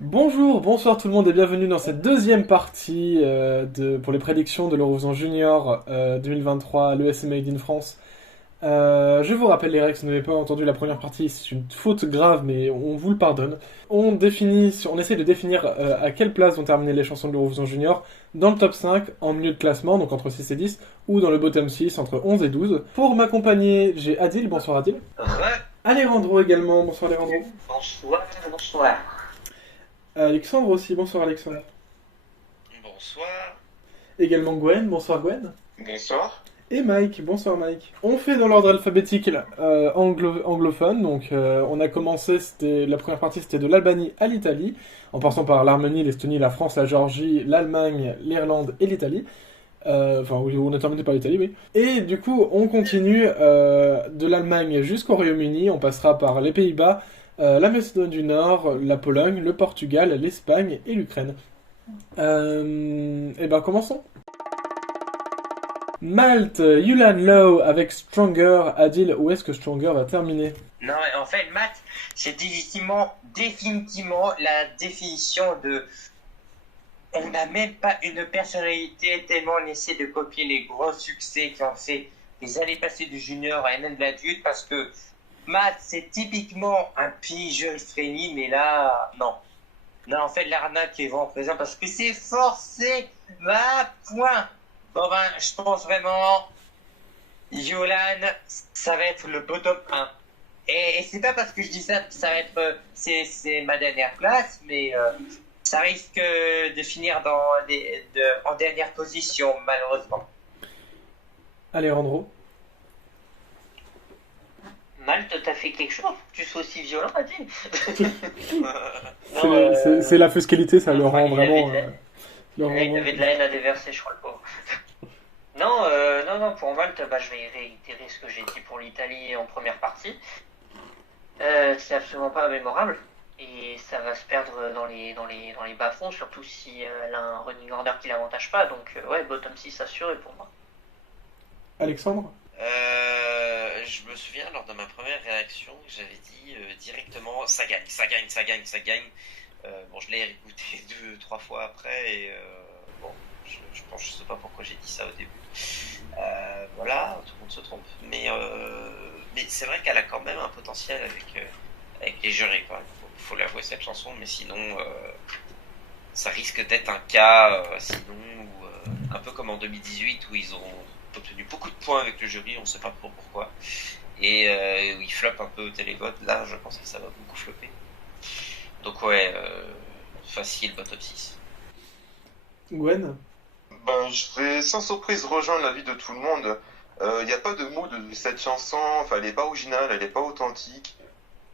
Bonjour, bonsoir tout le monde et bienvenue dans cette deuxième partie pour les prédictions de l'Eurovision Junior 2023 à l'ESC Made in France. Je vous rappelle les règles, si vous n'avez pas entendu la première partie, c'est une faute grave mais on vous le pardonne. On essaie de définir à quelle place vont terminer les chansons de l'Eurovision Junior dans le top 5 en milieu de classement, donc entre 6 et 10, ou dans le bottom 6 entre 11 et 12. Pour m'accompagner, j'ai Adil, bonsoir Adil. Alejandro également, bonsoir Alejandro. Bonsoir. Alexandre aussi, bonsoir Alexandre. Bonsoir. Également Gwen, bonsoir Gwen. Bonsoir. Et Mike, bonsoir Mike. On fait dans l'ordre alphabétique anglophone, donc on a commencé, la première partie c'était de l'Albanie à l'Italie, en passant par l'Arménie, l'Estonie, la France, la Géorgie, l'Allemagne, l'Irlande et l'Italie. Enfin, oui, on a terminé par l'Italie, oui. Et du coup, on continue de l'Allemagne jusqu'au Royaume-Uni, on passera par les Pays-Bas, la Macédoine du Nord, la Pologne, le Portugal, l'Espagne et l'Ukraine. Et ben commençons. Malte, Yulan Low avec Stronger. Adil, où est-ce que Stronger va terminer? Non, en fait, Matt, c'est définitivement la définition de... On n'a même pas une personnalité tellement on essaie de copier les gros succès qui ont fait les années passées du junior à même de l'adulte, parce que Matt, c'est typiquement un pigeon frénie, mais là, non. Non, en fait, l'arnaque est vraiment présent parce que c'est forcé, point. Bon ben, je pense vraiment, Yolan, ça va être le bottom 1. Et c'est pas parce que je dis ça que ça va être, c'est ma dernière place, mais ça risque de finir en dernière position, malheureusement. Alejandro. Malte, t'as fait quelque chose? Tu sois aussi violent, Adil? C'est la fiscalité, ça le rend vraiment... Il avait de la haine à déverser, je crois, le pauvre. Non, pour Malte, je vais réitérer ce que j'ai dit pour l'Italie en première partie. C'est absolument pas mémorable. Et ça va se perdre dans les bas-fonds, surtout si elle a un running order qui l'avantage pas. Donc, bottom 6 assuré pour moi. Alexandre. Je me souviens, lors de ma première réaction, j'avais dit directement ça gagne. Bon, je l'ai écouté 2-3 fois après et je sais pas pourquoi j'ai dit ça au début. Voilà, tout le monde se trompe. Mais c'est vrai qu'elle a quand même un potentiel avec les jurys. Faut l'avouer, cette chanson, mais sinon, ça risque d'être un cas, un peu comme en 2018 où ils ont obtenu beaucoup de points avec le jury, on ne sait pas trop pourquoi, et où ils floppent un peu au télévote. Là, je pense que ça va beaucoup flopper. Donc facile, bottom 6. Gwen. Je vais sans surprise rejoindre l'avis de tout le monde. Il n'y a pas de mood de cette chanson, elle n'est pas originale, elle n'est pas authentique.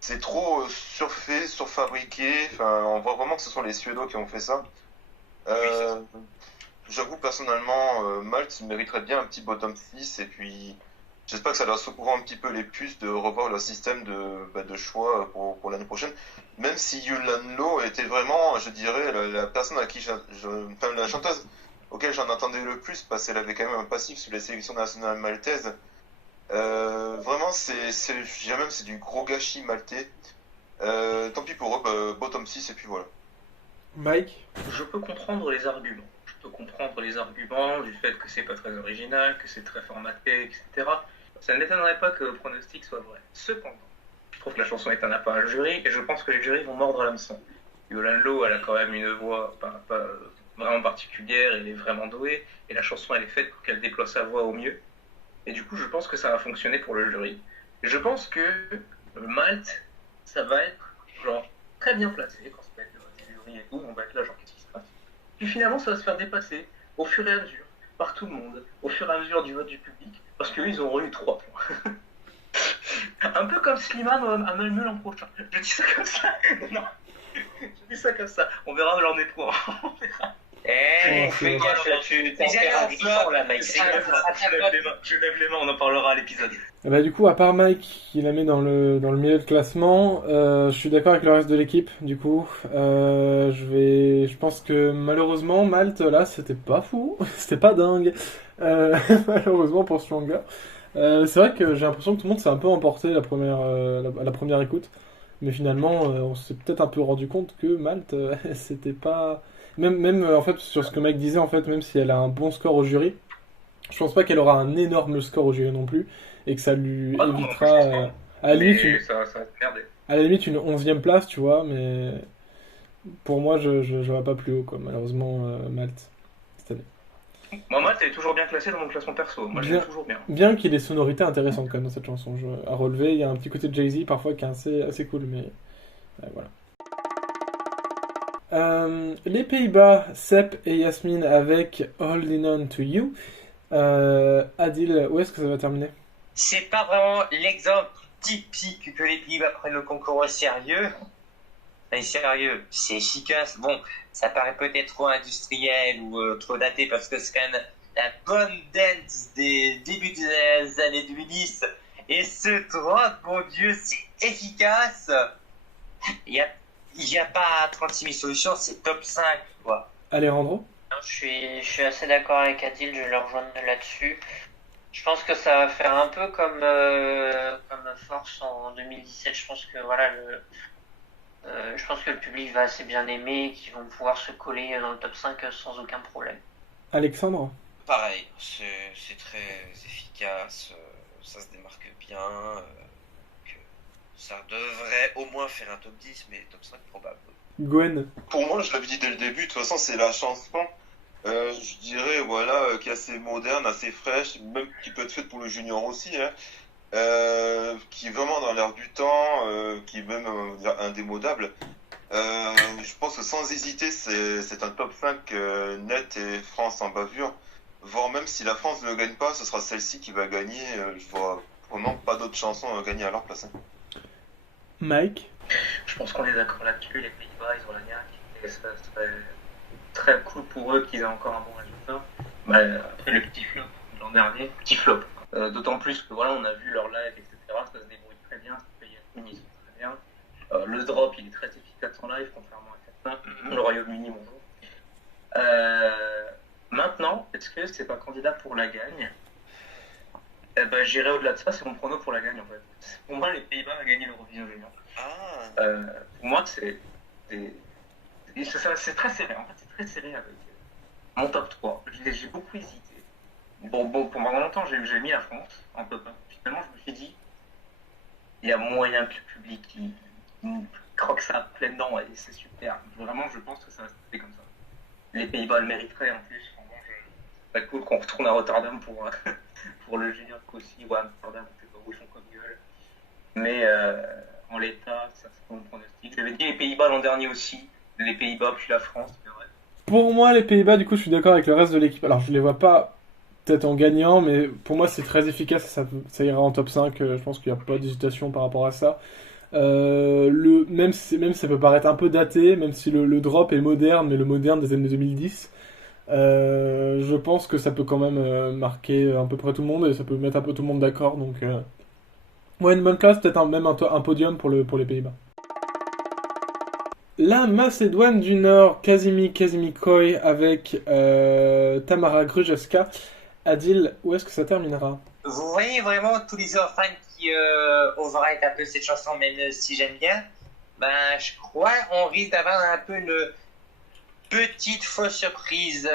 C'est trop surfait, surfabriqué. On voit vraiment que ce sont les Suédois qui ont fait ça. J'avoue personnellement, Malte mériterait bien un petit bottom 6, et puis j'espère que ça leur secouera un petit peu les puces de revoir leur système de choix pour l'année prochaine. Même si Yulan Low était vraiment, je dirais, la personne à qui la chanteuse auquel j'en entendais le plus, parce qu'elle avait quand même un passif sur les sélections nationales maltaises. Vraiment, je dirais même c'est du gros gâchis maltais. Tant pis pour eux, bottom 6 et puis voilà. Mike. Je peux comprendre les arguments. Je peux comprendre les arguments du fait que c'est pas très original, que c'est très formaté, etc. Ça ne m'étonnerait pas que le pronostic soit vrai. Cependant, je trouve que la chanson est un appât à le jury et je pense que les jurys vont mordre l'hameçon. Yulan Low, elle a quand même une voix pas vraiment particulière, elle est vraiment douée et la chanson elle est faite pour qu'elle déploie sa voix au mieux. Et du coup, je pense que ça va fonctionner pour le jury. Et je pense que Malte, ça va être genre très bien placé quand ça va être le jury et tout, on va être là genre qu'est-ce qui se passe. Puis finalement, ça va se faire dépasser au fur et à mesure, par tout le monde, au fur et à mesure du vote du public, parce qu'eux, ils auront eu 3 points. Un peu comme Slimane à Malmö l'an prochain. Je dis ça comme ça. Non. Je dis ça comme ça. On verra l'an des points. On verra. Eh, Oh, fais c'est gaffe Là, tu t'es en Déjà, terrain on glissant, flop. là, Mike. Ça- ça tape Je lève les mains, on en parlera à l'épisode. Et bah, du coup, à part Mike qui la met dans le milieu de classement, je suis d'accord avec le reste de l'équipe. Du coup, je pense que malheureusement, Malte, là, c'était pas fou. C'était pas dingue. Malheureusement pour Stronger. C'est vrai que j'ai l'impression que tout le monde s'est un peu emporté la première écoute. Mais finalement, on s'est peut-être un peu rendu compte que Malte, c'était pas. Même en fait, sur ce que Mike disait, en fait, même si elle a un bon score au jury, je pense pas qu'elle aura un énorme score au jury non plus. Et que ça lui Ah non, moi non plus, je évitera. pense pas. À la limite, Mais ça va te merder. à la limite, une 11e place, tu vois. Mais pour moi, je vais pas plus haut, quoi, malheureusement, Malte, cette année. Moi, Matt, elle est toujours bien classée dans mon classement perso. Moi, je Bien. l'aime toujours bien. Bien qu'il ait des sonorités intéressantes quand même dans cette chanson à relever. Il y a un petit côté de Jay-Z parfois qui est assez cool, mais voilà. Les Pays-Bas, Sepp et Yasmine avec Holding On To You. Adil, où est-ce que ça va terminer? C'est pas vraiment l'exemple typique que les Pays-Bas prennent le concours au sérieux. Mais sérieux, c'est efficace. Bon, ça paraît peut-être trop industriel ou trop daté parce que c'est quand même la bonne dance des débuts des années 2010. Et ce drop, mon Dieu, c'est efficace. Il y a pas 36 000 solutions, c'est top 5, quoi. Alejandro? Je suis assez d'accord avec Adil, je le rejoins là-dessus. Je pense que ça va faire un peu comme Force en 2017. Je pense que voilà, je pense que le public va assez bien aimer et qu'ils vont pouvoir se coller dans le top 5 sans aucun problème. Alexandre? Pareil, c'est très efficace, ça se démarque bien, que ça devrait au moins faire un top 10, mais top 5 probable. Gwen? Pour moi, je l'avais dit dès le début, de toute façon, c'est la chanson, je dirais, voilà, qui est assez moderne, assez fraîche, même qui peut être faite pour le junior aussi, hein, qui est vraiment dans l'air du temps, qui est même indémodable. Je pense que sans hésiter, c'est un top 5 net et France en bavure. Voire même si la France ne gagne pas, ce sera celle-ci qui va gagner. Je vois vraiment pas d'autres chansons gagner à leur place. Hein. Mike? Je pense qu'on est d'accord là-dessus. Les Pays-Bas, ils ont la niaque. Et ça serait très cool pour eux qu'ils aient encore un bon résultat. Bah, après le petit flop de l'an dernier, petit flop. D'autant plus que voilà, on a vu leur live, etc. Ça se débrouille très bien. Yasmine, ils sont très bien. Le drop, il est très efficace en live, contrairement à certains. Le Royaume-Uni, bonjour. Maintenant, est-ce que c'est pas candidat pour la gagne? Eh ben, j'irai au-delà de ça, c'est mon prono pour la gagne en fait. Pour moi, les Pays-Bas vont gagner l'Eurovision Junior. Ah, Pour moi, c'est très serré. En fait, c'est très serré avec mon top 3. J'ai beaucoup hésité. Bon, pendant longtemps, j'ai mis la France en top 1. Finalement, je me suis dit, il y a moyen que le public qui croque ça à pleines dents et c'est super. Vraiment, je pense que ça va se passer comme ça. Les Pays-Bas le mériteraient en plus. C'est pas cool qu'on retourne à Rotterdam pour le junior aussi ou à Amsterdam, on sait pas où ils font comme gueule. Mais en l'état, ça c'est mon pronostic. J'avais dit les Pays-Bas l'an dernier aussi, les Pays-Bas puis la France, mais ouais. Pour moi, les Pays-Bas, du coup, je suis d'accord avec le reste de l'équipe. Alors, je les vois pas peut-être en gagnant, mais pour moi, c'est très efficace. Ça ira en top 5. Je pense qu'il n'y a pas d'hésitation par rapport à ça. Même si ça peut paraître un peu daté, même si le drop est moderne, mais le moderne des années 2010, je pense que ça peut quand même marquer à peu près tout le monde et ça peut mettre un peu tout le monde d'accord. Donc, ouais, une bonne place, peut-être même un podium pour les Pays-Bas. La Macédoine du Nord, Kazimi Kazimikoy avec Tamara Grujeska. Adil, où est-ce que ça terminera? Vous voyez vraiment tous les fans qui overrate un peu cette chanson, même si j'aime bien. Ben, je crois on risque d'avoir un peu une petite fausse surprise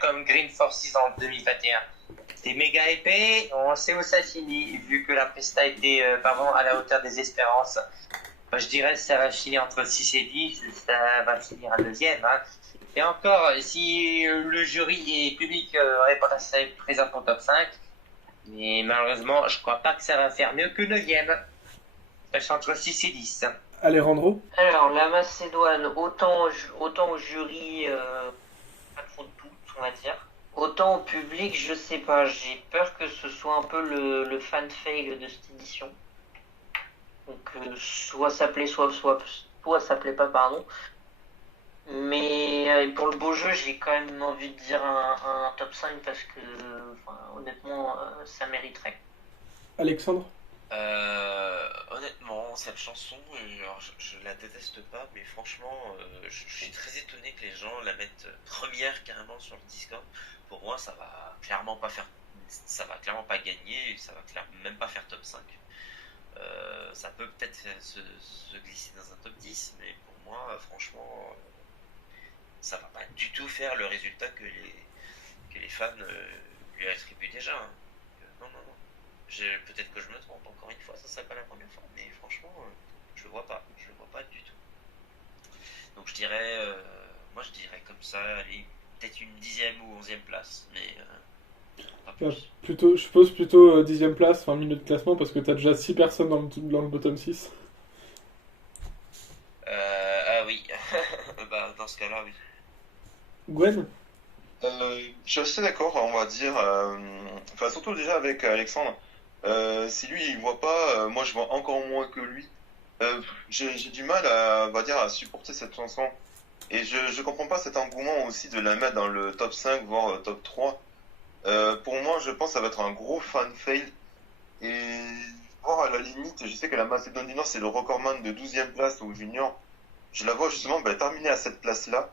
comme Green Forces en 2021. C'était méga épais, on sait où ça finit, vu que la presta était pas vraiment à la hauteur des espérances. Ben, je dirais que ça va finir entre 6 et 10, ça va finir à deuxième. Hein. Et encore, si le jury et le public est présent pour top 5, mais malheureusement, je crois pas que ça va faire mieux que 9ème. Ça sera entre 6 et 10. Alejandro? Alors, la Macédoine, autant au jury, pas trop de doute, on va dire. Autant au public, je sais pas. J'ai peur que ce soit un peu le fan fail de cette édition. Donc, soit ça plaît, soit ça plaît pas, pardon. Mais pour le beau jeu, j'ai quand même envie de dire un top 5 parce que honnêtement, ça mériterait. Alexandre? Honnêtement, cette chanson, alors, je la déteste pas, mais franchement, je suis très étonné que les gens la mettent première carrément sur le Discord. Pour moi, ça va clairement pas gagner, ça va même pas faire top 5. Ça peut peut-être se glisser dans un top 10, mais pour moi, franchement, ça va pas du tout faire le résultat que les fans lui attribuent déjà, hein. Non, non, non. Peut-être que je me trompe, encore une fois, ça serait pas la première fois, mais franchement, je le vois pas. Je le vois pas du tout. Donc moi je dirais comme ça, allez, peut-être une 10e ou 11e place, mais pas plus. Plutôt, je pose plutôt 10ème place, enfin milieu de classement, parce que t'as déjà 6 personnes dans le bottom 6. Ah oui, bah dans ce cas-là, oui. Gwen? Je suis assez d'accord, on va dire. Enfin, surtout déjà avec Alexandre. Si lui, il voit pas, moi, je vois encore moins que lui. J'ai du mal on va dire, à supporter cette chanson. Et je comprends pas cet engouement aussi de la mettre dans le top 5, voire top 3. Pour moi, je pense que ça va être un gros fan fail. Et voire à la limite, je sais que la Macédoine du Nord, c'est le recordman de 12e place au junior. Je la vois justement terminer à cette place-là.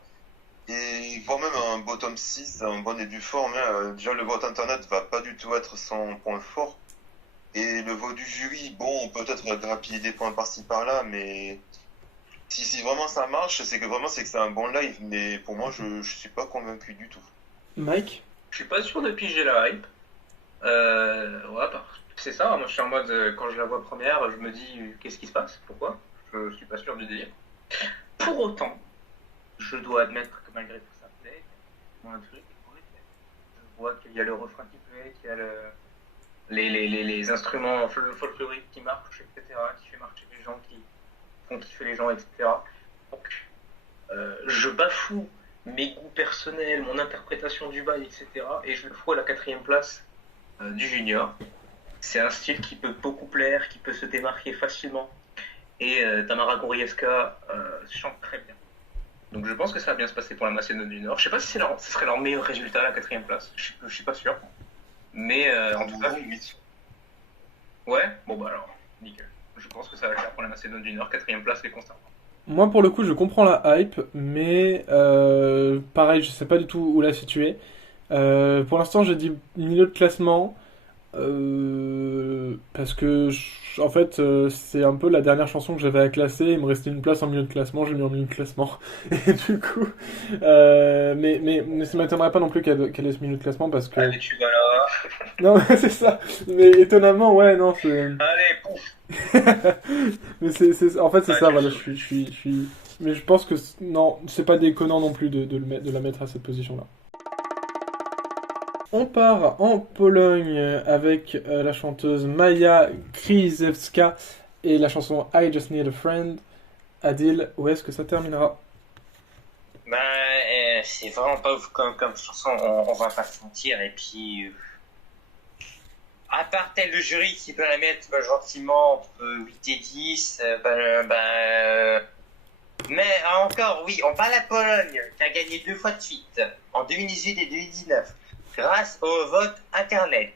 Et voire même un bottom 6, un bon et due forme, hein. Déjà, le vote internet va pas du tout être son point fort. Et le vote du jury, bon, on peut peut-être grappiller des points par-ci par-là, mais si vraiment ça marche, c'est que c'est un bon live. Mais pour moi, je suis pas convaincu du tout. Mike? Je suis pas sûr de piger la hype. Ouais, c'est ça, moi je suis en mode, quand je la vois première, je me dis, qu'est-ce qui se passe? Pourquoi? Je suis pas sûr du délire. Pour autant, je dois admettre que malgré tout ça plaît, il y a un truc, je vois qu'il y a le refrain qui plaît, qu'il y a les instruments folkloriques qui marchent, etc., qui fait marcher les gens, qui font kiffer les gens, etc. Donc, je bafoue mes goûts personnels, mon interprétation du bail, etc., et je le fous à la 4e place du junior. C'est un style qui peut beaucoup plaire, qui peut se démarquer facilement. Et Tamara Gorievska chante très bien. Donc je pense que ça va bien se passer pour la Macédoine du Nord. Je sais pas si ce serait leur meilleur résultat à la 4e place. Je suis pas sûr. Mais en tout cas, ouais, bon bah alors, nickel. Je pense que ça va le faire pour la Macédoine du Nord, 4e place les constants. Moi, pour le coup, je comprends la hype, mais pareil, je sais pas du tout où la situer. Pour l'instant, j'ai dit milieu de classement. Parce que en fait c'est un peu la dernière chanson que j'avais à classer, il me restait une place en milieu de classement, j'ai mis en milieu de classement. Et du coup mais ça m'étonnerait pas non plus qu'elle ait ce milieu de classement parce que Allez, tu vas là. non c'est ça, mais étonnamment ouais non c'est Allez, pouf. mais en fait c'est Ah, ça tu voilà le je suis mais je pense que non c'est pas déconnant non plus de la mettre à cette position là. On part en Pologne avec la chanteuse Maja Krzyzewska et la chanson I Just Need a Friend. Adil, où est-ce que ça terminera? C'est vraiment pas ouf comme chanson, on va pas se mentir. Et puis, à part tel le jury qui peut la mettre gentiment entre 8 et 10, mais encore, oui, on parle de la Pologne qui a gagné 2 fois de suite, en 2018 et 2019, grâce au vote internet.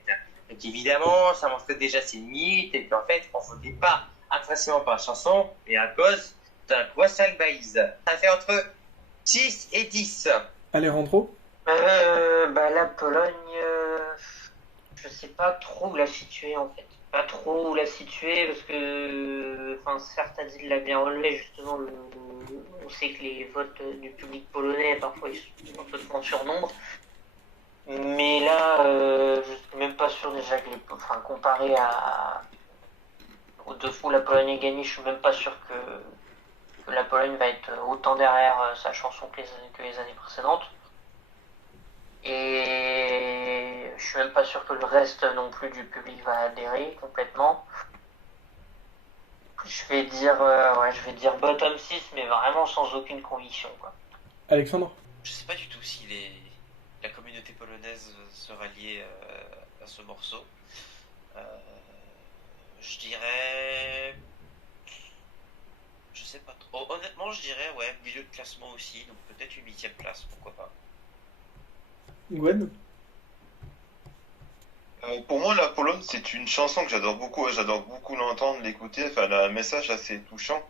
Donc évidemment, ça montrait déjà ses limites, et puis en fait, on votait pas facilement par la chanson, mais à cause d'un croissant base. Ça fait entre 6 et 10. Alejandro? La Pologne, je sais pas trop où la situer en fait. Pas trop où la situer parce que, certes, Adil l'a bien relevé justement. On sait que les votes du public polonais parfois ils sont un peu en surnombre. Mais là, je suis même pas sûr déjà que comparé aux 2 fois où la Pologne a gagné, je suis même pas sûr que la Pologne va être autant derrière sa chanson que les années précédentes. Et je suis même pas sûr que le reste non plus du public va adhérer complètement. Je vais dire bottom 6, mais vraiment sans aucune conviction, quoi. Alexandre? Je sais pas du tout si la communauté polonaise sera liée à ce morceau. Je dirais. Je sais pas trop. Honnêtement, je dirais, ouais, milieu de classement aussi, donc peut-être une 8e place, pourquoi pas. Gwen? Pour moi, la Pologne, c'est une chanson que j'adore beaucoup l'entendre, l'écouter, enfin, elle a un message assez touchant.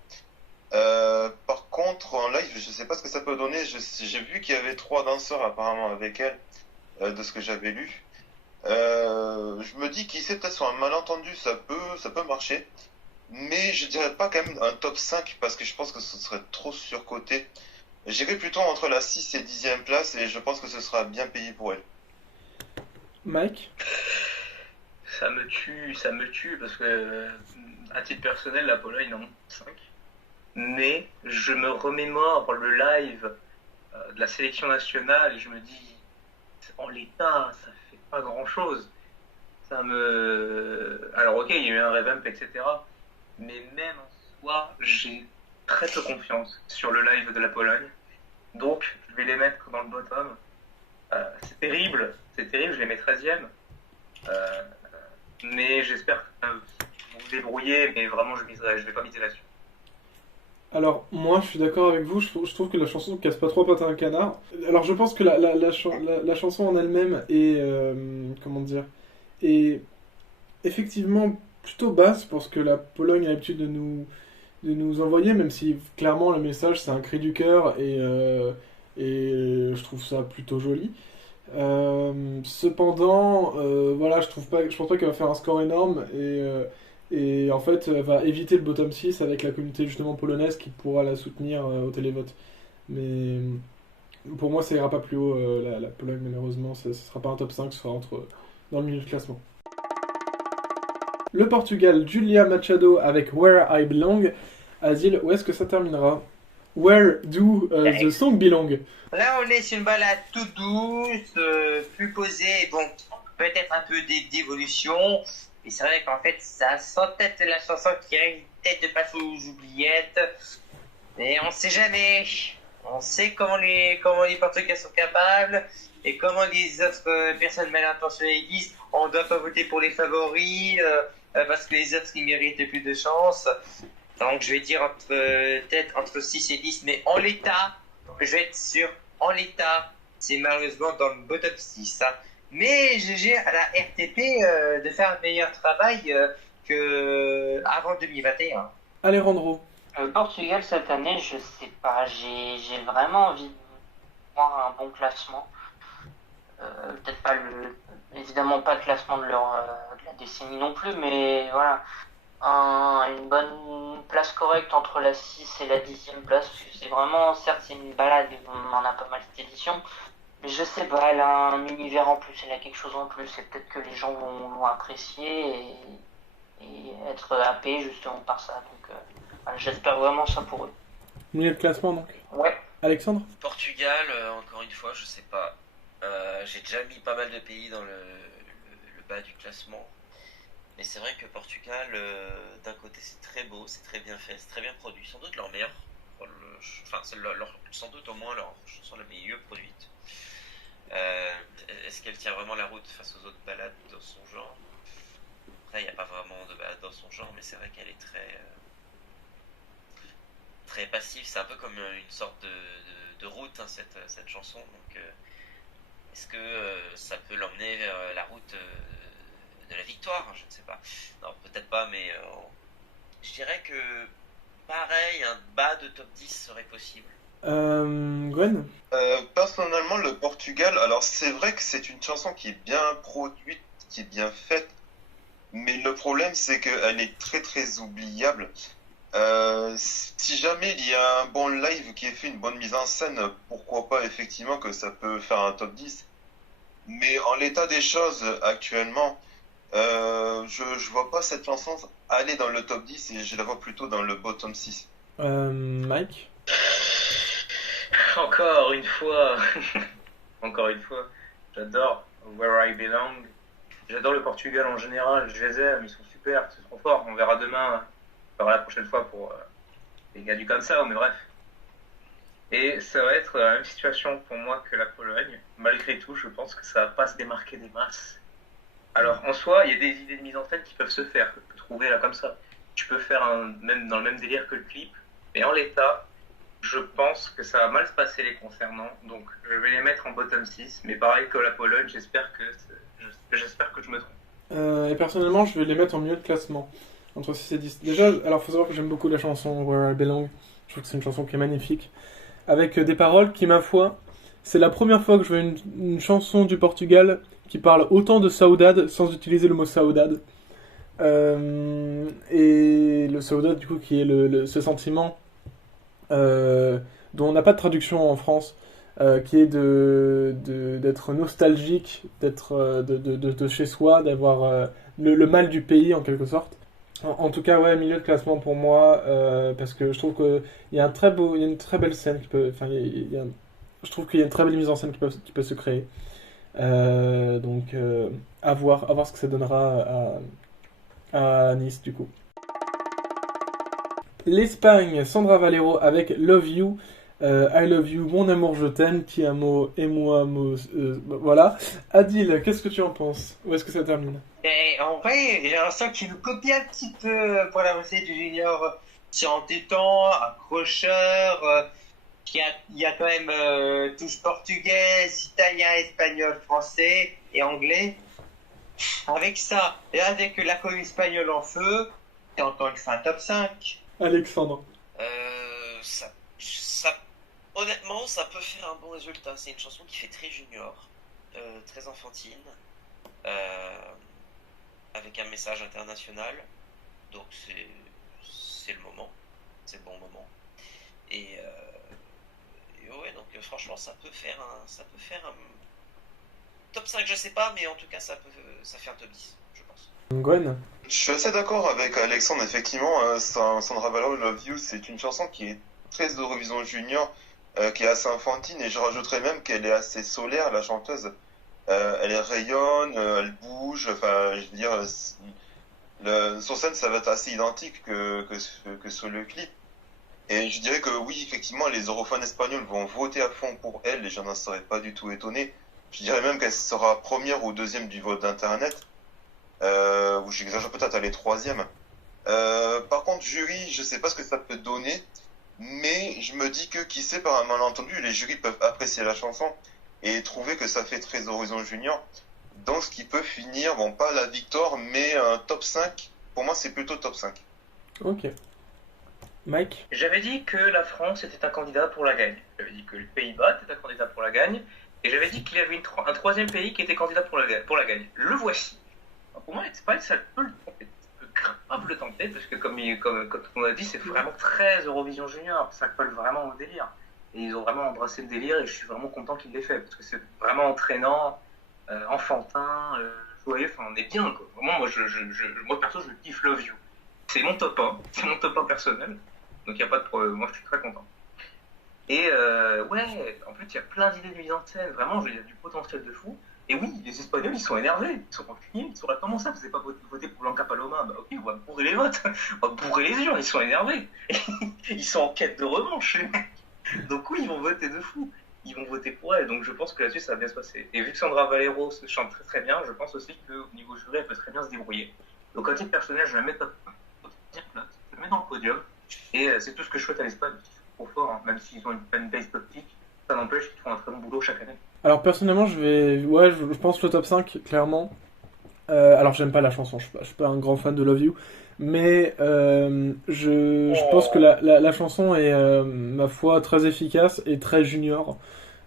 Par contre, en live, je sais pas ce que ça peut donner, j'ai vu qu'il y avait 3 danseurs apparemment avec elle, de ce que j'avais lu. Je me dis, qui sait, peut-être sur un malentendu, ça peut marcher. Mais je dirais pas quand même un top 5 parce que je pense que ce serait trop surcoté. J'irai plutôt entre la 6 et 10e place et je pense que ce sera bien payé pour elle. Mike? Ça me tue parce que, à titre personnel, la Pologne en 5. Mais je me remémore le live de la sélection nationale et je me dis, en l'état, ça fait pas grand-chose. Alors ok, il y a eu un revamp, etc. Mais même en soi, j'ai très peu confiance sur le live de la Pologne. Donc, je vais les mettre dans le bottom. C'est terrible, je les mets 13e. Mais j'espère que vous vous débrouillez, mais vraiment, je vais pas miser là-dessus. Alors, moi, je suis d'accord avec vous, je trouve que la chanson casse pas trois pattes à un canard. Alors, je pense que la chanson en elle-même est, comment dire, est effectivement plutôt basse pour ce que la Pologne a l'habitude de nous envoyer, même si clairement le message c'est un cri du cœur et je trouve ça plutôt joli. Cependant, voilà, je pense pas qu'elle va faire un score énorme et en fait, elle va éviter le bottom 6 avec la communauté justement polonaise qui pourra la soutenir au télévote. Mais pour moi, ça ira pas plus haut, la Pologne, malheureusement. Ce sera pas un top 5, ce sera dans le milieu de classement. Le Portugal, Julia Machado avec Where I Belong. Adil, où est-ce que ça terminera? Where do the song belong? Là, on est sur une balade toute douce, plus posée, bon, peut-être un peu d'évolution. Et c'est vrai qu'en fait, ça sent peut-être la chanson qui risque peut-être de passer aux oubliettes. Mais on sait jamais. On sait comment les Portugais sont capables et comment les autres personnes mal intentionnées disent on ne doit pas voter pour les favoris parce que les autres ils méritent plus de chance. Donc je vais dire peut-être entre 6 et 10, mais en l'état, je vais être sûr, en l'état, c'est malheureusement dans le bottom 6. Hein. Mais GG à la RTP de faire un meilleur travail qu'avant 2021. Alejandro. Portugal cette année, je sais pas, j'ai vraiment envie de voir un bon classement. Peut-être pas évidemment pas le classement de de la décennie non plus, mais voilà, une bonne place correcte entre la 6 et la 10e place, parce que c'est vraiment, certes c'est une balade, on en a pas mal cette édition, mais je sais pas, elle a un univers en plus, elle a quelque chose en plus, et peut-être que les gens vont apprécier et être happés justement par ça, donc voilà, j'espère vraiment ça pour eux. Milieu de classement donc. Ouais. Alexandre? Portugal, encore une fois, je sais pas. J'ai déjà mis pas mal de pays dans le bas du classement. Mais c'est vrai que Portugal, d'un côté, c'est très beau, c'est très bien fait, c'est très bien produit. Sans doute leur meilleur. Enfin, c'est sans doute au moins leur chanson la mieux produite. Est-ce qu'elle tient vraiment la route face aux autres balades dans son genre? Après, il n'y a pas vraiment de balade dans son genre, mais c'est vrai qu'elle est très passive. C'est un peu comme une sorte de route, hein, cette chanson. Donc, est-ce que ça peut l'emmener vers la route de la victoire? Je ne sais pas. Non, peut-être pas, mais je dirais que pareil, un bas de top 10 serait possible. Gwen? Personnellement, le Portugal, alors c'est vrai que c'est une chanson qui est bien produite, qui est bien faite, mais le problème c'est qu'elle est très très oubliable. Si jamais il y a un bon live qui est fait, une bonne mise en scène, pourquoi pas effectivement que ça peut faire un top 10. Mais en l'état des choses actuellement, je vois pas cette chanson aller dans le top 10 et je la vois plutôt dans le bottom 6. Mike? Encore une fois, j'adore Where I Belong. J'adore le Portugal en général, je les aime, ils sont super, c'est trop fort. On verra demain, on verra la prochaine fois pour les gars du Kansas, mais bref. Et ça va être la même situation pour moi que la Pologne. Malgré tout, je pense que ça va pas se démarquer des masses. Alors en soi, il y a des idées de mise en scène qui peuvent se faire, que tu peux trouver là comme ça. Tu peux faire même dans le même délire que le clip, Mais en l'état, je pense que ça va mal se passer les concernant. Donc je vais les mettre en bottom 6. Mais pareil que la Pologne, j'espère que je me trompe. Et personnellement, je vais les mettre en milieu de classement. Entre 6 et 10. Déjà, alors faut savoir que j'aime beaucoup la chanson Where I Belong. Je trouve que c'est une chanson qui est magnifique. Avec des paroles qui, ma foi, c'est la première fois que je vois une chanson du Portugal qui parle autant de saudade sans utiliser le mot saudade. Et le saudade, du coup, qui est ce sentiment dont on n'a pas de traduction en France, qui est d'être nostalgique, d'être de chez soi, d'avoir le mal du pays en quelque sorte. En tout cas, ouais, milieu de classement pour moi, parce que je trouve qu'il y a il y a une très belle scène enfin, je trouve qu'il y a une très belle mise en scène qui peut se créer. Donc, à voir ce que ça donnera à Nice, du coup. L'Espagne, Sandra Valero avec Love You. I love you, mon amour, je t'aime, ti amo, et moi, voilà. Adil, qu'est-ce que tu en penses? Où est-ce que ça termine? Et en vrai, j'ai l'impression qu'il nous copie un petit peu pour la recette du junior. C'est entêtant, accrocheur, il y a quand même touche portugaise, italien, espagnol, français et anglais. Avec ça, et avec la commune espagnole en feu, c'est encore une fois un top 5. Alexandre. Honnêtement, ça peut faire un bon résultat. C'est une chanson qui fait très junior, très enfantine, avec un message international. Donc c'est le moment, c'est le bon moment. Et ouais, donc franchement, ça peut faire un top 5, je sais pas, mais en tout cas, ça fait un top 10, je pense. Gwen. Je suis assez d'accord avec Alexandre, effectivement, Sandra Valero, Love You, c'est une chanson qui est très Eurovision Junior, qui est assez enfantine, et je rajouterais même qu'elle est assez solaire, la chanteuse. Elle rayonne, elle bouge, enfin, je veux dire, sur scène, ça va être assez identique que sur le clip. Et je dirais que oui, effectivement, les europhones espagnols vont voter à fond pour elle, et je n'en serais pas du tout étonné. Je dirais même qu'elle sera première ou deuxième du vote d'internet, ou j'exagère peut-être, elle est troisième. Par contre, jury, je sais pas ce que ça peut donner, mais je me dis que, qui sait, par un malentendu, les jurys peuvent apprécier la chanson et trouver que ça fait très Horizon Junior, donc ce qui peut finir, bon, pas la victoire, mais un top 5. Pour moi, c'est plutôt top 5. Ok. Mike. J'avais dit que la France était un candidat pour la gagne. J'avais dit que les Pays-Bas était un candidat pour la gagne. Et j'avais dit qu'il y avait un troisième pays qui était candidat pour la gagne. Le voici. Alors pour moi, l'Espagne, ça peut le tenter. Ça peut grave le tenter, parce que comme on a dit, c'est vraiment très Eurovision Junior. Ça colle vraiment au délire. Et ils ont vraiment embrassé le délire, et je suis vraiment content qu'ils l'aient fait, parce que c'est vraiment entraînant, enfantin, joyeux, enfin on est bien, quoi. Vraiment, moi perso, je kiffe Love You. C'est mon top 1, c'est mon top 1 personnel, donc il n'y a pas de problème, moi je suis très content. Et ouais, en plus il y a plein d'idées de mise en scène, vraiment il y a du potentiel de fou. Et oui, les Espagnols ils sont énervés, ils sont enculés, ils sont là, comment ça vous n'avez pas voté pour Blanca Paloma? Bah ok, on va bourrer les votes, on va bourrer les urnes, ils sont énervés. Ils sont en quête de revanche. Donc oui, ils vont voter de fou, ils vont voter pour elle, donc je pense que là-dessus ça va bien se passer. Et vu que Sandra Valero se chante très très bien, je pense aussi qu'au niveau jury elle peut très bien se débrouiller. Donc à titre personnel, je la mets top 1, je la mets dans le podium, et c'est tout ce que je souhaite à l'Espagne, ils sont trop forts, hein. Même s'ils ont une fanbase toxique, ça n'empêche qu'ils font un très bon boulot chaque année. Alors personnellement, je pense le top 5, clairement. Alors j'aime pas la chanson, je suis pas un grand fan de Love You, mais je pense que la chanson est, ma foi, très efficace et très junior.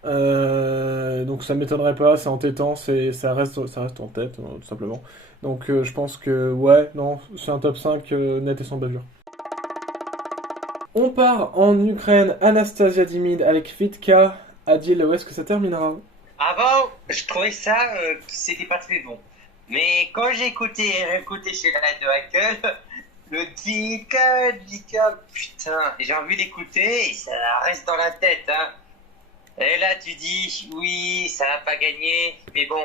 Donc ça m'étonnerait pas, c'est entêtant, ça reste en tête, tout simplement. Donc je pense que, ouais, non, c'est un top 5 net et sans bavure. On part en Ukraine, Anastasia Dimid avec Vitka. Adil, où est-ce que ça terminera? Avant, je trouvais ça, c'était pas très bon. Mais quand j'ai écouté chez la de Hackel, le Vika, putain, j'ai envie d'écouter et ça reste dans la tête, hein. Et là, tu dis, oui, ça va pas gagner, mais bon,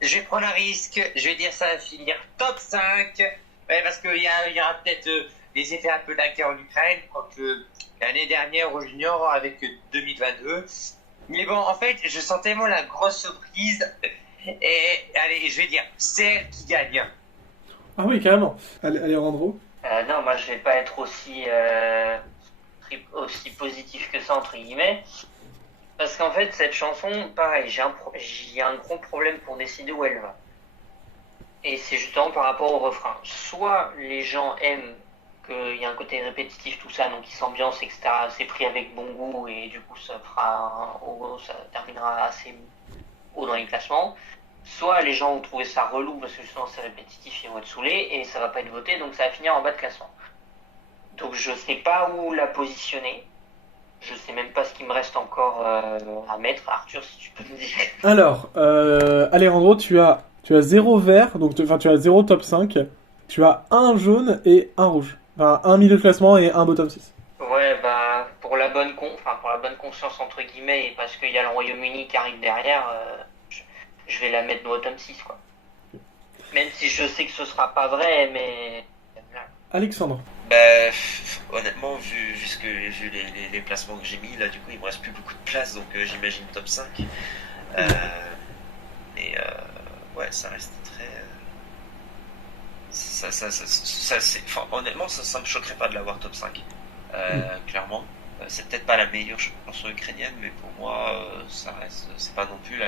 je vais prendre un risque, je vais dire ça va finir top 5, ouais, parce qu'il y aura peut-être des effets un peu de la guerre en Ukraine, quoique l'année dernière au junior avec 2022. Mais bon, en fait, je sens tellement la grosse surprise. Et allez, je vais dire, c'est elle qui gagne. Ah oui, carrément. Allez, Randro. Non, moi je vais pas être aussi aussi positif que ça, entre guillemets. Parce qu'en fait, cette chanson, pareil, j'ai un gros problème pour décider où elle va. Et c'est justement par rapport au refrain. Soit les gens aiment qu'il y a un côté répétitif, tout ça, donc ils s'ambiancent, etc. C'est pris avec bon goût et du coup ça terminera assez haut dans les classements. Soit les gens ont trouvé ça relou parce que justement c'est répétitif, ils vont être saoulés et ça va pas être voté, donc ça va finir en bas de classement. Donc je sais pas où la positionner. Je sais même pas ce qu'il me reste encore à mettre. Arthur, si tu peux me dire. Alors, Alejandro, tu as 0 vert, donc tu as 0 top 5. Tu as un jaune et un rouge. Enfin, un milieu de classement et un bottom 6. Ouais, bah, pour la bonne conscience, entre guillemets, et parce qu'il y a le Royaume-Uni qui arrive derrière, je vais la mettre bottom 6, quoi. Même si je sais que ce sera pas vrai, mais... Alexandre. Bah, honnêtement, vu les placements que j'ai mis, là, du coup, il me reste plus beaucoup de place, donc j'imagine top 5. Ouais, ça reste très... honnêtement, ça me choquerait pas de l'avoir top 5. Clairement. C'est peut-être pas la meilleure chanson ukrainienne, mais pour moi, ça reste... C'est pas non plus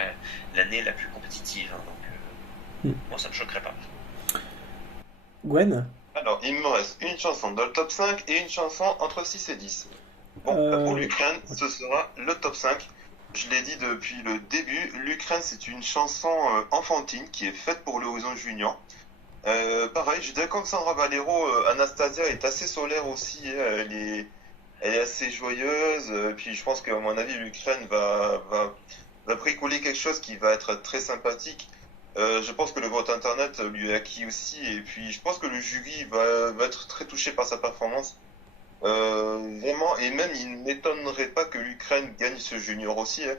l'année la plus compétitive, hein, donc moi, ça me choquerait pas. Gwen. Alors, il me reste une chanson dans le top 5 et une chanson entre 6 et 10. Bon, pour l'Ukraine, ce sera le top 5. Je l'ai dit depuis le début, l'Ukraine c'est une chanson enfantine qui est faite pour l'Horizon Junior. Pareil, je dirais comme Sandra Valero, Anastasia est assez solaire aussi, elle est assez joyeuse, puis je pense qu'à mon avis l'Ukraine va bricoler quelque chose qui va être très sympathique. Je pense que le vote internet lui est acquis aussi, et puis je pense que le jury va être très touché par sa performance. Vraiment, et même il ne m'étonnerait pas que l'Ukraine gagne ce junior aussi. Hein.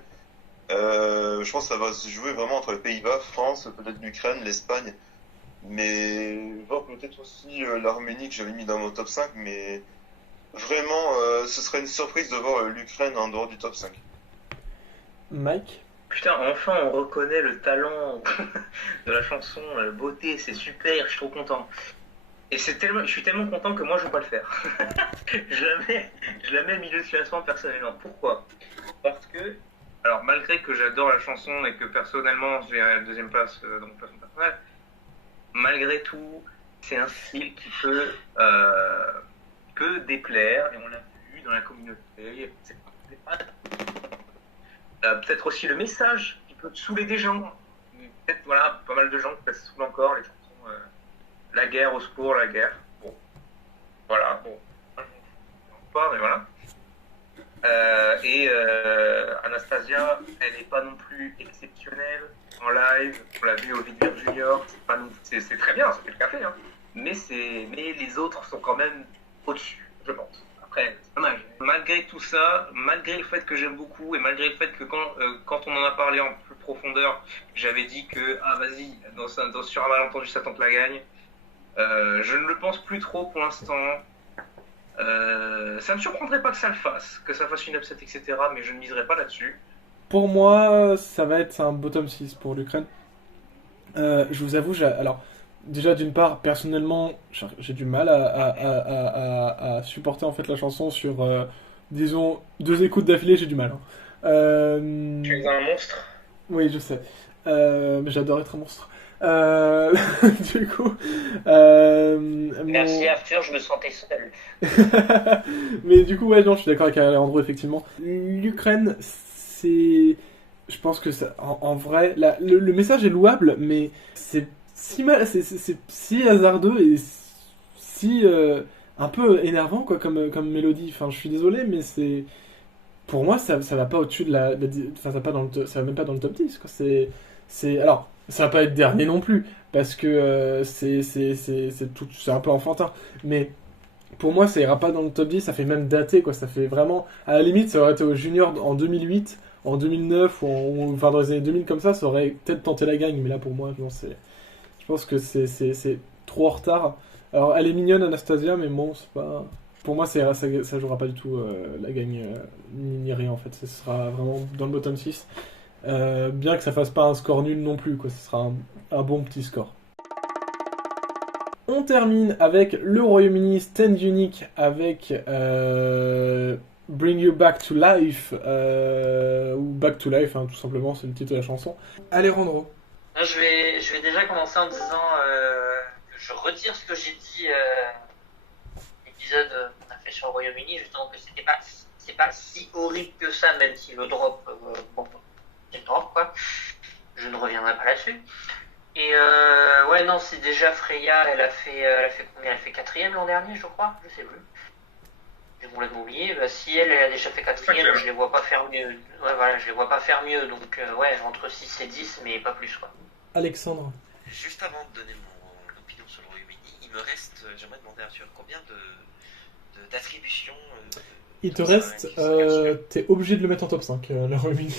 Je pense que ça va se jouer vraiment entre les Pays-Bas, France, peut-être l'Ukraine, l'Espagne, mais voire peut-être aussi l'Arménie que j'avais mis dans mon top 5, mais vraiment ce serait une surprise de voir l'Ukraine en dehors du top 5. Mike. Putain, enfin on reconnaît le talent de la chanson, la beauté, c'est super, je suis trop content. Et je suis tellement content que moi je veux pas le faire. je la mets milieu de classement personnellement. Pourquoi ? Parce que, alors malgré que j'adore la chanson et que personnellement j'ai la deuxième place dans mon classement personnel, malgré tout, c'est un style qui peut déplaire, et on l'a vu dans la communauté. Peut-être aussi le message qui peut saouler des gens. Peut-être voilà, pas mal de gens qui se saoulent encore les chansons. La guerre, au secours, la guerre. Bon, voilà, bon, pas, mais voilà. Anastasia, elle n'est pas non plus exceptionnelle en live. On l'a vu au Vidver Junior, c'est très bien, ça fait le café, hein. Mais les autres sont quand même au-dessus, je pense. Après, c'est dommage. Malgré tout ça, malgré le fait que j'aime beaucoup et malgré le fait que quand on en a parlé en plus profondeur, j'avais dit que vas-y, sur un malentendu, ça tente la gagne. Je ne le pense plus trop pour l'instant. Ça ne me surprendrait pas que ça le fasse, que ça fasse une upset, etc. Mais je ne miserai pas là-dessus. Pour moi, ça va être un bottom 6 pour l'Ukraine. Je vous avoue, alors, déjà d'une part, personnellement, j'ai du mal à supporter en fait la chanson sur, disons, 2 écoutes d'affilée, j'ai du mal. Hein. Tu es un monstre. Oui, je sais. Mais j'adore être un monstre. Du coup, Merci Arthur, je me sentais seul. mais du coup, ouais, non, je suis d'accord avec Alejandro, effectivement. L'Ukraine, je pense que ça, en vrai, le message est louable, mais c'est si mal, c'est si hasardeux et si un peu énervant quoi, comme mélodie. Enfin, je suis désolé, mais pour moi, ça va pas au-dessus de enfin, ça va même pas dans le top 10. Quoi. Alors, ça va pas être dernier non plus, parce que c'est un peu enfantin. Mais pour moi, ça ira pas dans le top 10, ça fait même daté, quoi. Ça fait vraiment... À la limite, ça aurait été au junior en 2008, en 2009, ou enfin dans les années 2000 comme ça aurait peut-être tenté la gagne. Mais là, pour moi, non, je pense que c'est trop en retard. Alors, elle est mignonne, Anastasia, mais bon, c'est pas... Pour moi, ça jouera pas du tout la gagne, ni rien, en fait. Ce sera vraiment dans le bottom 6. Bien que ça fasse pas un score nul non plus, quoi. Ce sera un bon petit score. On termine avec le Royaume-Uni Stand Unique avec Bring You Back to Life, ou Back to Life, hein, tout simplement, c'est le titre de la chanson. Alejandro. Je vais déjà commencer en disant que je retire ce que j'ai dit l'épisode qu'on a fait sur le Royaume-Uni, justement que c'est pas si horrible que ça, même si le drop, c'est le drop quoi. Je ne reviendrai pas là-dessus. Et ouais non, c'est déjà Freya, elle a fait combien? Elle a fait 4ème l'an dernier, je crois, je sais plus. J'ai complètement oublié. Bah, si elle a déjà fait 4ème, je les vois pas faire mieux. Ouais voilà, je les vois pas faire mieux, donc ouais, entre 6 et 10, mais pas plus quoi. Alexandre. Juste avant de donner mon opinion sur le Royaume-Uni, j'aimerais demander à Arthur combien d'attributions. Il te reste, t'es obligé de le mettre en top 5, le Royaume-Uni.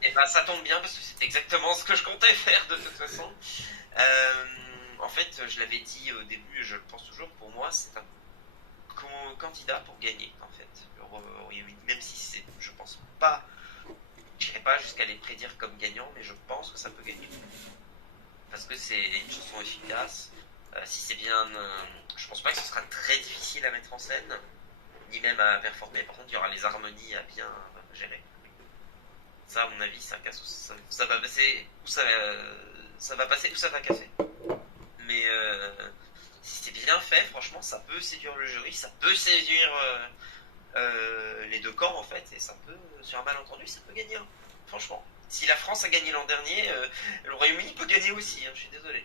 Et ben ça tombe bien parce que c'est exactement ce que je comptais faire de toute façon. En fait, je l'avais dit au début, et je le pense toujours, pour moi c'est un candidat pour gagner en fait le Royaume-Uni, même si je pense pas, j'irai pas jusqu'à les prédire comme gagnant, mais je pense que ça peut gagner parce que c'est une chanson efficace. Si c'est bien, je pense pas que ce sera très difficile à mettre en scène, ni même à performer. Par contre, il y aura les harmonies à bien gérer. Ça, à mon avis, c'est un cas où ça va passer, ou ça va passer, ou ça va casser. Mais si c'est bien fait, franchement, ça peut séduire le jury, ça peut séduire les deux camps, en fait, et ça peut, sur un malentendu, ça peut gagner, hein, franchement. Si la France a gagné l'an dernier, le Royaume-Uni peut gagner aussi, hein, je suis désolé.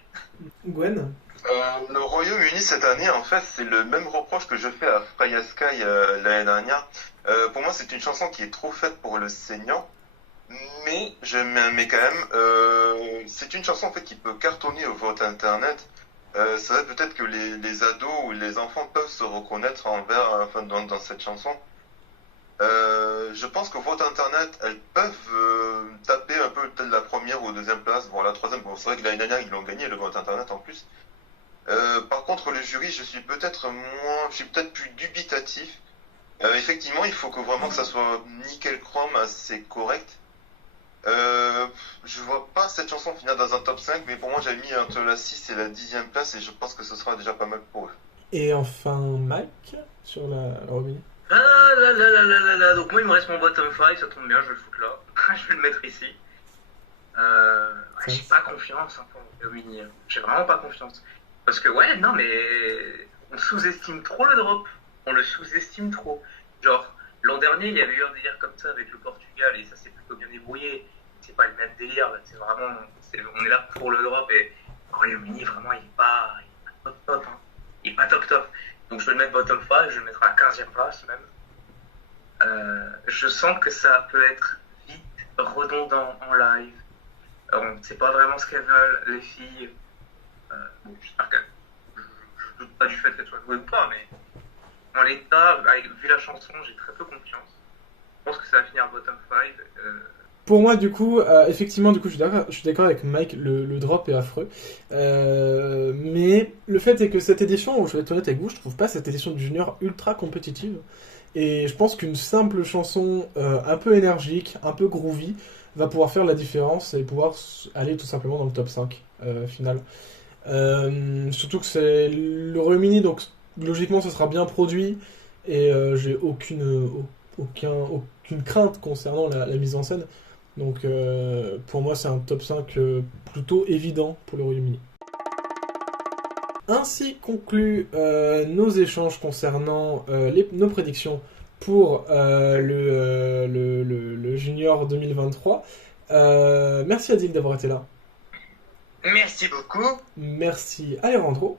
Gwen. Le Royaume-Uni cette année, en fait, c'est le même reproche que je fais à Freya Sky l'année dernière. Pour moi, c'est une chanson qui est trop faite pour le saignant, mais quand même, c'est une chanson en fait qui peut cartonner au vote internet. C'est vrai peut-être que les ados ou les enfants peuvent se reconnaître dans cette chanson. Je pense qu'au vote internet, elles peuvent taper un peu peut-être la première ou deuxième place, bon la troisième. Bon, c'est vrai que l'année dernière ils l'ont gagné le vote internet en plus. Par contre, le jury, je suis peut-être plus dubitatif. Effectivement, il faut vraiment que ça soit nickel chrome, assez correct. Je vois pas cette chanson finir dans un top 5, mais pour moi, j'ai mis entre la 6 et la 10e place, et je pense que ce sera déjà pas mal pour eux. Et enfin, Mike, sur la Royaume-Uni. Donc moi, il me reste mon bottom 5, ça tombe bien, je vais le foutre là. Je vais le mettre ici. J'ai pas confiance pour le Royaume-Uni. J'ai vraiment pas confiance. Parce que ouais, non mais on sous-estime trop le drop. On le sous-estime trop. Genre, l'an dernier, il y avait eu un délire comme ça avec le Portugal et ça s'est plutôt bien débrouillé. C'est pas le même délire, là. C'est vraiment, on est là pour le drop et le Royaume-Uni, vraiment, il est pas top. Hein. Il est pas top. Donc je vais le mettre bottom 5, je vais le mettre à la 15e place même. Je sens que ça peut être vite redondant en live. On ne sait pas vraiment ce qu'elles veulent, les filles. Bon, j'espère que je doute pas du fait qu'elle soit jouée ou pas, mais en l'état, vu la chanson, j'ai très peu confiance. Je pense que ça va finir bottom 5. Pour moi, du coup, effectivement, je suis d'accord avec Mike, le drop est affreux. Mais le fait est que cette édition, je vais être honnête avec vous, je trouve pas cette édition du Junior ultra compétitive. Et je pense qu'une simple chanson un peu énergique, un peu groovy, va pouvoir faire la différence et pouvoir aller tout simplement dans le top 5 final. Surtout que c'est le Royaume-Uni, donc logiquement ce sera bien produit et j'ai aucune crainte concernant la mise en scène. Donc pour moi c'est un top 5 plutôt évident pour le Royaume-Uni. Ainsi conclut nos échanges concernant nos prédictions pour le Junior 2023. Merci Adil d'avoir été là. Merci beaucoup. Merci Alejandro.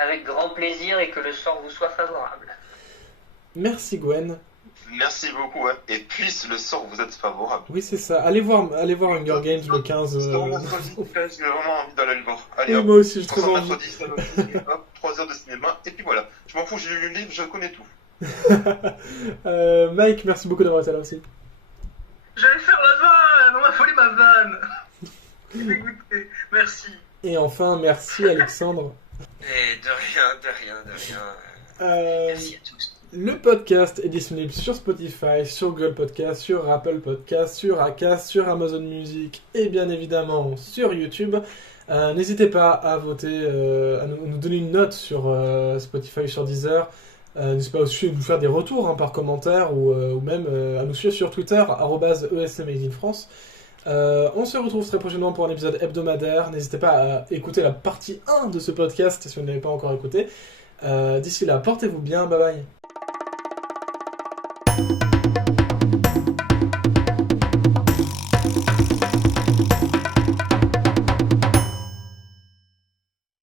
Avec grand plaisir et que le sort vous soit favorable. Merci Gwen. Merci beaucoup, ouais. Et puisse le sort vous être favorable. Oui, c'est ça. Allez voir Hunger Games le 15. J'ai vraiment envie d'aller le voir. Allez, oui, hop. moi aussi, j'ai très envie. Hop, 3 heures de cinéma, et puis voilà. Je m'en fous, j'ai lu le livre, je connais tout. Mike, merci beaucoup d'avoir été là aussi. J'allais faire la vanne, on m'a volé ma vanne. Dégoûté, merci. Et enfin, merci Alexandre. Et de rien. Merci à tous. Le podcast est disponible sur Spotify, sur Google Podcast, sur Apple Podcast, sur Acast, sur Amazon Music et bien évidemment sur YouTube. N'hésitez pas à voter, à nous donner une note sur Spotify ou sur Deezer. N'hésitez pas aussi à nous faire des retours par commentaire ou même à nous suivre sur Twitter, @ESMadeinFrance. On se retrouve très prochainement pour un épisode hebdomadaire. N'hésitez pas à écouter la partie 1 de ce podcast si vous ne l'avez pas encore écouté. D'ici là, portez-vous bien, bye bye.